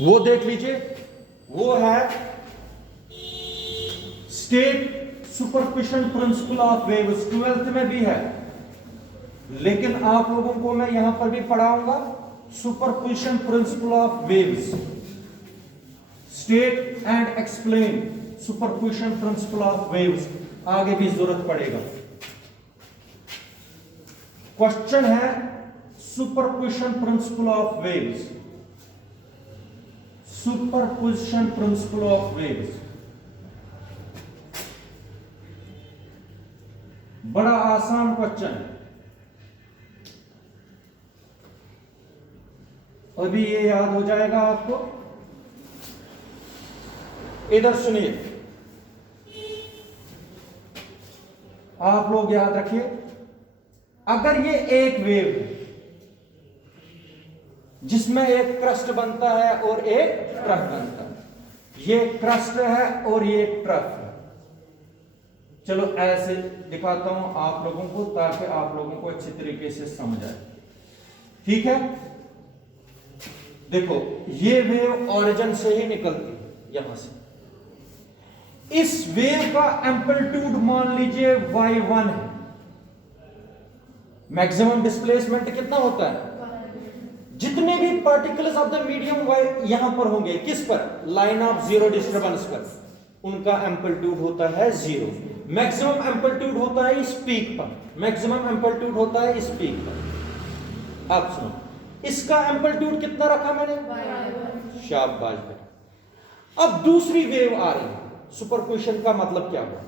वो देख लीजिए, वो है state superficient principle of waves, 12th में भी है, लेकिन आप लोगों को मैं यहां पर भी पढ़ाऊंगा superficient principle of waves, state and explain superficient principle of waves, आगे भी जरूरत पड़ेगा। क्वेश्चन है superposition principle of waves, superposition principle of waves, बड़ा आसान क्वेश्चन है। अभी ये याद हो जाएगा आपको। इधर सुनिए, आप लोग याद रखिए, अगर ये एक वेव है जिसमें एक क्रस्ट बनता है और एक ट्रफ बनता है, ये क्रस्ट है और ये ट्रफ है। चलो ऐसे दिखाता हूं आप लोगों को ताकि आप लोगों को अच्छी तरीके से समझ आए, ठीक है। देखो, ये वेव ओरिजिन से ही निकलती है यहां से। इस वेव का एम्पलीट्यूड मान लीजिए y1 है। मैक्सिमम डिस्प्लेसमेंट कितना होता है? जितने भी पार्टिकल्स ऑफ द मीडियम यहां पर होंगे, किस पर? लाइन ऑफ जीरो डिस्टर्बेंस पर, उनका एम्पलीट्यूड होता है 0। मैक्सिमम एम्पलीट्यूड होता है इस पीक पर, मैक्सिमम एम्पलीट्यूड होता है इस पीक पर। आप सुनो, इसका एम्पलीट्यूड कितना रखा मैंने? शाबाश बेटा। अब दूसरी वेव आ रही है, सुपरपोजिशन का मतलब क्या हुआ?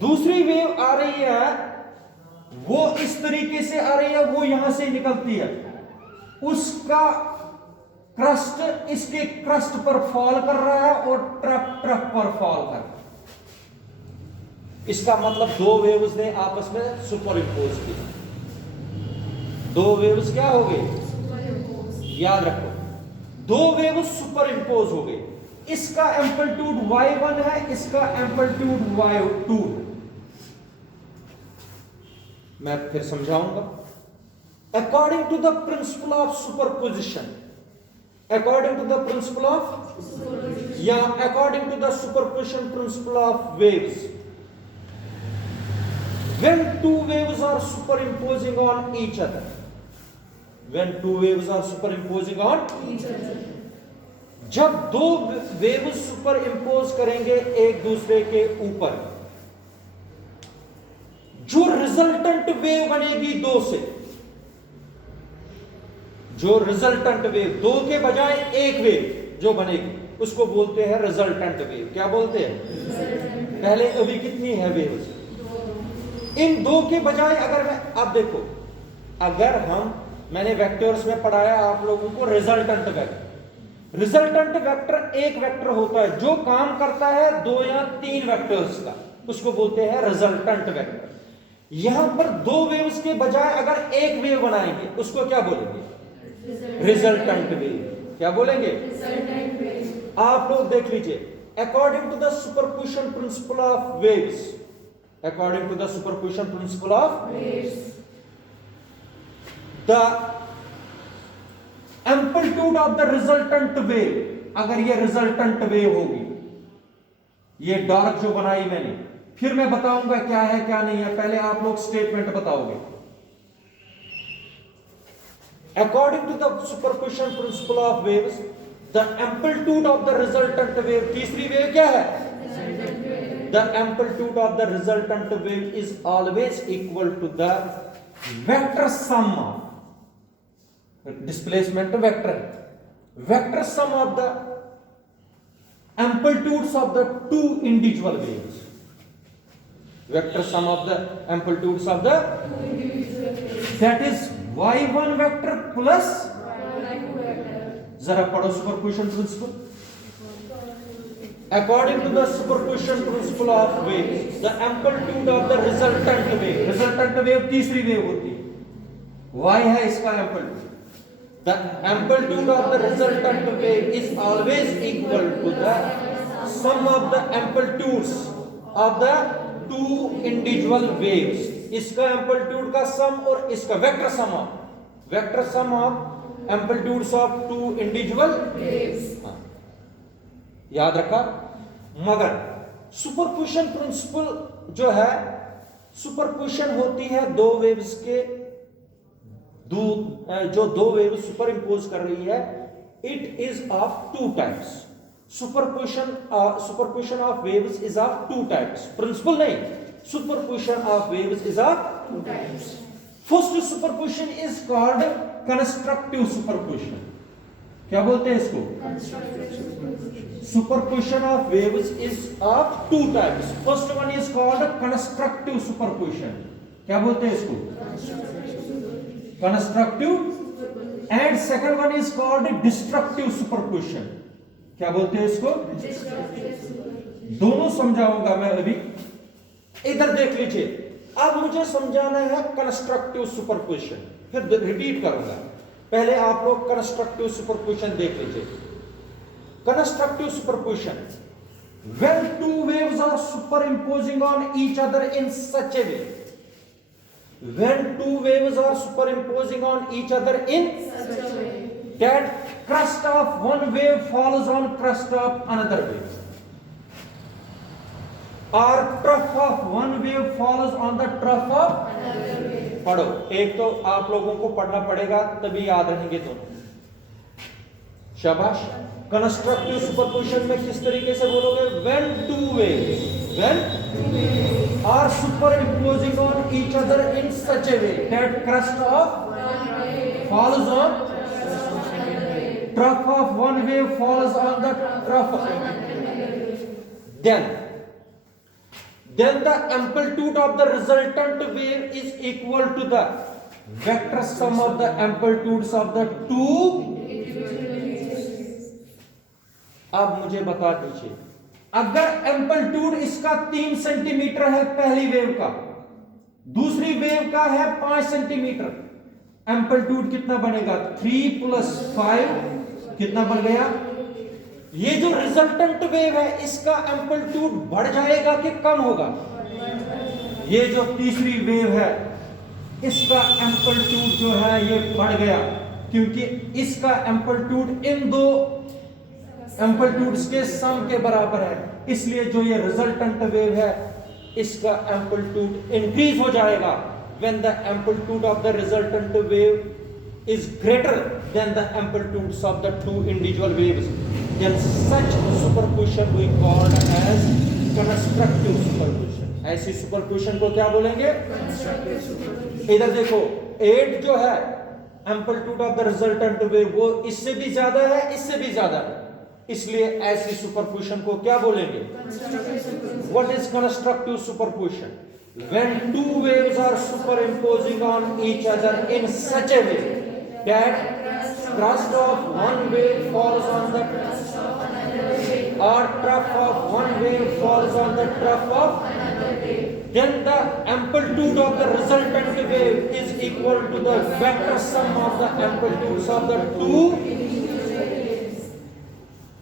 दूसरी वेव आ रही है, वो इस तरीके से आ रही है, वो यहां से निकलती है, उसका क्रस्ट इसके क्रस्ट पर फॉल कर रहा है और ट्रफ पर फॉल कर रहा है। इसका मतलब दो वेव्स ने आपस में सुपर इंपोज किया। दो वेव्स क्या हो गए? याद रखो, दो वेव्स सुपर इंपोज हो गए। इसका एम्पलीट्यूड y1 है, इसका एम्पलीट्यूड y2। मैं फिर समझाऊंगा। According to the principle of superposition, according to the principle of या according to the superposition principle of waves, when two waves are superimposing on each other, when two waves are superimposing on each other, जब दो waves super impose करेंगे एक दूसरे के ऊपर, जो resultant wave बनेगी दो से, जो रिजल्टेंट वेव, दो के बजाय एक वेव जो बनेगी उसको बोलते हैं रिजल्टेंट वेव। क्या बोलते हैं? पहले अभी कितनी है वेव्स? इन दो के बजाय अगर मैं, अब देखो, अगर मैंने वेक्टर्स में पढ़ाया आप लोगों को रिजल्टेंट वेक्टर। रिजल्टेंट वेक्टर एक वेक्टर होता है जो काम करता है दो या तीन वेक्टर्स का, उसको बोलते हैं रिजल्टेंट वेक्टर। यहां पर दो वेव्स के बजाय अगर एक वेव बनाएंगे उसको क्या बोलेंगे? Resultant wave. क्या बोलेंगे? आप लोग देख लीजिए, according to the superposition principle of waves, according to the superposition principle of waves, the amplitude of the resultant wave, अगर ये resultant wave होगी, ये डार्क जो बनाई मैंने, फिर मैं बताऊंगा क्या है क्या नहीं है, पहले आप लोग स्टेटमेंट बताओगे। According to the superposition principle of waves, the amplitude of the resultant wave, तीसरी वेव क्या है? The amplitude of the resultant wave is always equal to the vector sum of displacement vector, vector sum of the amplitudes of the two individual waves, vector sum of the amplitudes of the two individual waves, that is y1 vector plus y2 vector। जरा पढ़ो superposition principle. According to the superposition principle of waves, the amplitude of the resultant wave, resultant wave तीसरी wave होती है, y है इसका amplitude, the amplitude of the resultant wave is always equal to the sum of the amplitudes of the two individual waves। इसका amplitude का sum और इसका vector sum of amplitudes of two individual waves. याद रखा। मगर superposition principle जो है, superposition होती है दो वेव्स के, जो दो वेव्स सुपर इंपोज कर रही है, it is of two types. Superposition of waves is of two types, principle नहीं, superposition of waves is of two types. First superposition is called constructive superposition. क्या बोलते हैं इसको? Superposition of waves is of two types. First one is called constructive superposition. क्या बोलते हैं इसको? Constructive. And second one is called destructive superposition. क्या बोलते हैं इसको? दोनों समझाऊंगा मैं अभी। इधर देख लीजिए, अब मुझे समझाना है कंस्ट्रक्टिव सुपरपोजिशन, फिर रिपीट करूंगा। पहले आप लोग कंस्ट्रक्टिव सुपरपोजिशन देख लीजिए। Constructive superposition, when two waves are superimposing on each other in such a way, when two waves are superimposing on each other in such a way that crest of one wave falls on crest of another wave, or trough of one wave falls on the trough of another wave। पढ़ो, एक तो आप लोगों को पढ़ना पड़ेगा तभी याद रहेंगे दोनों। शाबाश। कंस्ट्रक्टिव सुपरपोजिशन में किस तरीके से बोलोगे? when two waves are superimposing on each other in such a way that crest of falls on trough of one wave falls on the trough of then the amplitude of the resultant wave is equal to the vector sum of the amplitudes of the two। अब मुझे बता दीजिए, अगर amplitude इसका 3 centimetre है पहली wave का, दूसरी वेव का है 5 सेंटीमीटर, एम्पलीट्यूड कितना बनेगा? 3 + 5 कितना बन गया? ये जो रिजल्टेंट वेव है इसका एम्पलीट्यूड बढ़ जाएगा कि कम होगा? ये जो तीसरी वेव है इसका एम्पलीट्यूड जो है ये बढ़ गया, क्योंकि इसका एम्पलीट्यूड इन दो एम्पलीट्यूड्स के सम के बराबर है, इसलिए जो ये रिजल्टेंट वेव है इसका एम्पलीट्यूड इंक्रीज हो जाएगा। when the amplitude of the resultant wave is greater than the amplitudes of the two individual waves, then such superposition we call as constructive superposition। ऐसी सुपरपोजिशन को क्या बोलेंगे? इधर देखो, 8 जो है amplitude of the resultant wave वो इससे भी ज्यादा है, इससे भी ज्यादा है, इसलिए ऐसी सुपरपोजिशन को क्या बोलेंगे? What is constructive superposition? When two waves are superimposing on each other in such a way that crest of one wave falls on the or trough of one wave falls on the trough of another wave, then the amplitude of the resultant wave is equal to the vector sum of the amplitudes of the two।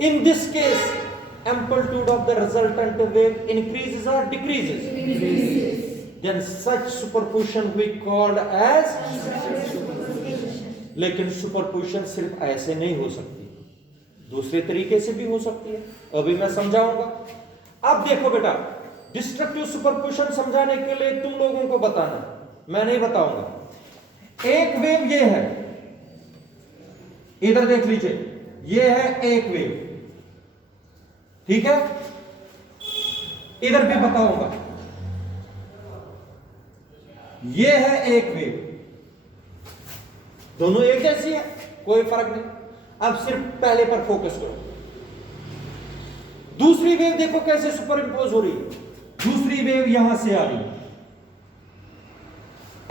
In this case, amplitude of the resultant wave increases or decreases? Then such superposition we called as। लेकिन superposition सिर्फ ऐसे नहीं हो सकती, दूसरे तरीके से भी हो सकती है, अभी मैं समझाऊंगा। अब देखो बेटा, डिस्ट्रक्टिव सुपरपोजिशन समझाने के लिए तुम लोगों को बताना, मैं नहीं बताऊंगा। एक वेव ये है, इधर देख लीजिए, ये है एक वेव, ठीक है, इधर भी बताऊंगा, ये है एक वेव, दोनों एक जैसी है, कोई फर्क नहीं। अब सिर्फ पहले पर फोकस करो। दूसरी वेव देखो कैसे सुपर इंपोज हो रही है, दूसरी वेव यहां से आ रही है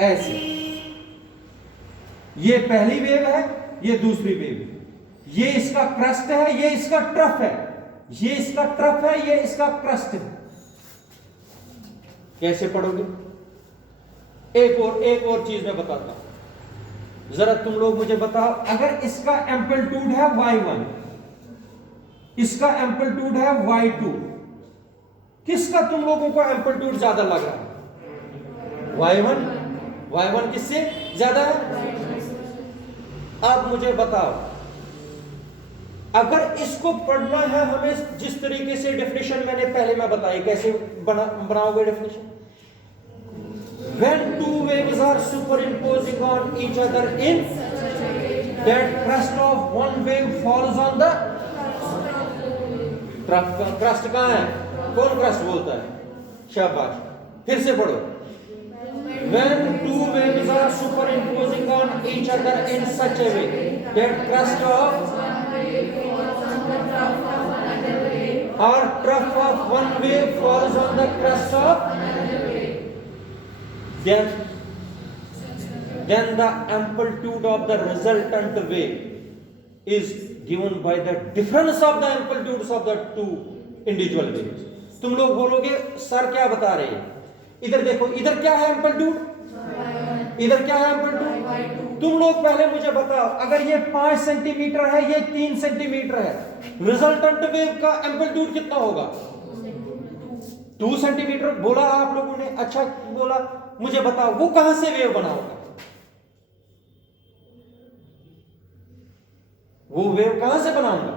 ऐसे, ये पहली वेव है, ये दूसरी वेव, ये इसका क्रस्ट है, ये इसका ट्रफ है, ये इसका ट्रफ है, ये इसका क्रस्ट है। कैसे पढ़ोगे? एक और चीज मैं बताता हूं, जरा तुम लोग मुझे बताओ, अगर इसका एम्पलीट्यूड है y1, इसका एम्पलीट्यूड है y2, किसका तुम लोगों को एम्पलीट्यूड ज्यादा लग रहा है? y1 किससे ज्यादा है? अब मुझे बताओ, अगर इसको पढ़ना है हमें जिस तरीके से डेफिनेशन मैंने पहले में बताई, कैसे बनाओगे definition? When two waves are superimposing on each other in that crest of one wave falls on the crest कहां है? कौन crest बोलता है? शाबाश, फिर से पढ़ो। When two waves are superimposing on each other in such a way that crest of or trough of one wave falls on the crest of, then the amplitude of the resultant wave is given by the difference of the amplitudes of the two individual waves. तुम लोग बोलोगे sir क्या बता रहे हैं? इधर देखो, इधर क्या है एम्पलीट्यूड, इधर क्या है एम्पलीट्यूड? तुम लोग पहले मुझे बताओ, अगर ये 5 सेंटीमीटर है, ये 3 सेंटीमीटर है, रिजल्टेंट वेव का एम्पलीट्यूड कितना होगा? 2 सेंटीमीटर बोला आप लोगों ने, अच्छा बोला। मुझे बताओ वो कहां से वेव बना होगा? वो वेव कहां से बनाऊंगा?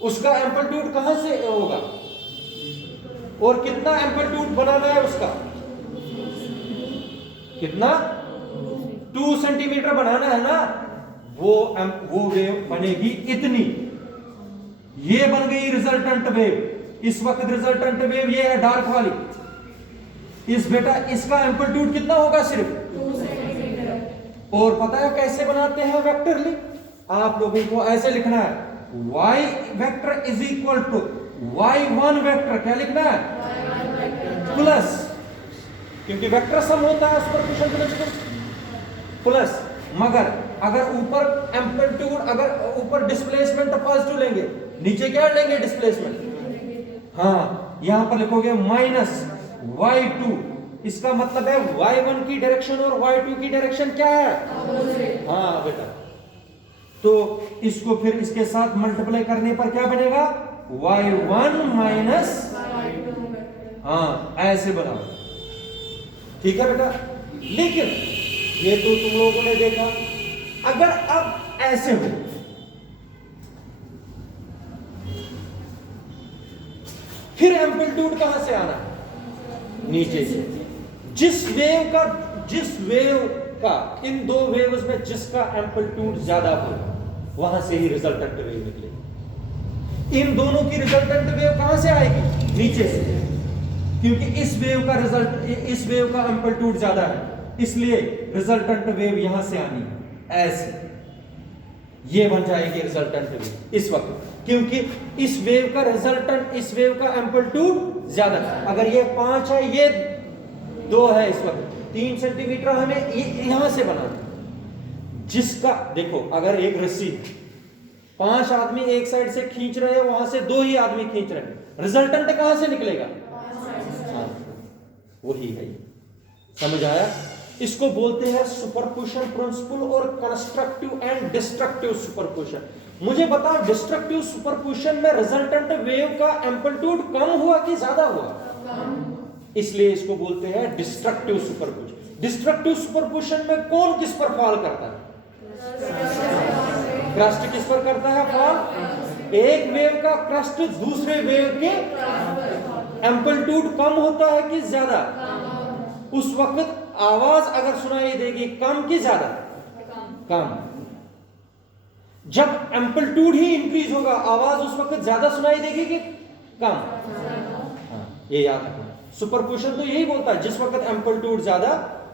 उसका एम्पलीट्यूड कहां से होगा? और कितना एम्पलीट्यूड बनाना है उसका? कितना? 2 सेंटीमीटर बनाना है ना। वो वेव बनेगी इतनी। ये बन गई रिजल्टेंट वेव। इस वक्त रिजल्टेंट वेव ये है डार्क वाली। इस बेटा इसका एम्पलीट्यूड कितना होगा? सिर्फ 2 सेंटीमीटर। और पता है कैसे बनाते हैं वेक्टरली? आप लोगों को ऐसे लिखना है, y vector is equal to y1 vector. क्या लिखना है? प्लस, क्योंकि वेक्टर सम होता है सुपरपोजिशन प्लस। मगर अगर ऊपर एम्पलीट्यूड, अगर ऊपर डिस्प्लेसमेंट पॉजिटिव लेंगे, नीचे क्या लेंगे? डिस्प्लेसमेंट। हाँ, यहां पर लिखोगे माइनस y2। इसका मतलब है y1 की डायरेक्शन और y2 की डायरेक्शन क्या है? हाँ बेटा, तो इसको फिर इसके साथ मल्टीप्लाई करने पर क्या बनेगा? y1 माइनस, हाँ ऐसे बनाओ, ठीक है बेटा। लेकिन ये तो तुम लोगों ने देखा। अगर अब ऐसे हो, फिर एम्पलीट्यूड कहां से आना? नीचे से। जिस वेव का इन दो वेव्स में जिसका एम्पलीट्यूड ज्यादा होगा, वहां से ही रिजल्टेंट वेव निकलेगी। इन दोनों की रिजल्टेंट वेव कहां से आएगी? नीचे से, क्योंकि इस वेव का एम्पलीट्यूड ज्यादा है, इसलिए रिजल्टेंट वेव यहां से आनी है। ऐसे ये बन जाएगी रिजल्टेंट वेव इस वक्त, क्योंकि इस वेव का एम्पलीट्यूड ज्यादा है। अगर ये 5 है, ये 2 है, इस वक्त 3 सेंटीमीटर हमें यहां से बनाना। जिसका देखो, अगर एक रस्सी 5 आदमी एक साइड से खींच रहे हैं, वहां से 2 ही आदमी खींच रहे हैं, रिजल्टेंट कहां से निकलेगा? हाँ, वही है। समझ आया? इसको बोलते हैं सुपरपोजिशन प्रिंसिपल और कंस्ट्रक्टिव एंड डिस्ट्रक्टिव सुपरपोजिशन। मुझे बताओ, डिस्ट्रक्टिव सुपरपोजिशन में रिजल्टेंट वेव का एम्पलीट्यूड कम हुआ कि ज्यादा हुआ? इसलिए इसको बोलते हैं डिस्ट्रक्टिव सुपरपोजिशन। डिस्ट्रक्टिव सुपरपोजिशन में कौन किस पर फॉल करता है? क्रस्ट किस पर करता है फॉल? एक वेव का क्रस्ट दूसरे वेव के एम्पलीट्यूड कम होता है कि ज्यादा? उस वक्त आवाज अगर सुनाई देगी कम कि ज्यादा? कम। जब एम्पलीट्यूड ही इंक्रीज होगा, आवाज उस वक्त ज्यादा सुनाई देगी कि कम? हाँ, ये याद रखना। सुपरपोजिशन तो यही बोलता है, जिस वक्त एम्पलीट्यूड ज्यादा,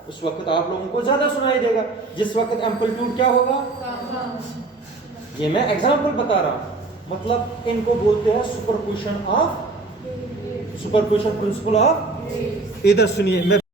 उस वक्त आप लोगों को ज्यादा सुनाई देगा। जिस वक्त एम्पलीट्यूड क्या होगा? ये मैं एग्जांपल बता रहा हूं। मतलब इनको बोलते हैं सुपरपोजिशन प्रिंसिपल ऑफ। इधर सुनिए, मैं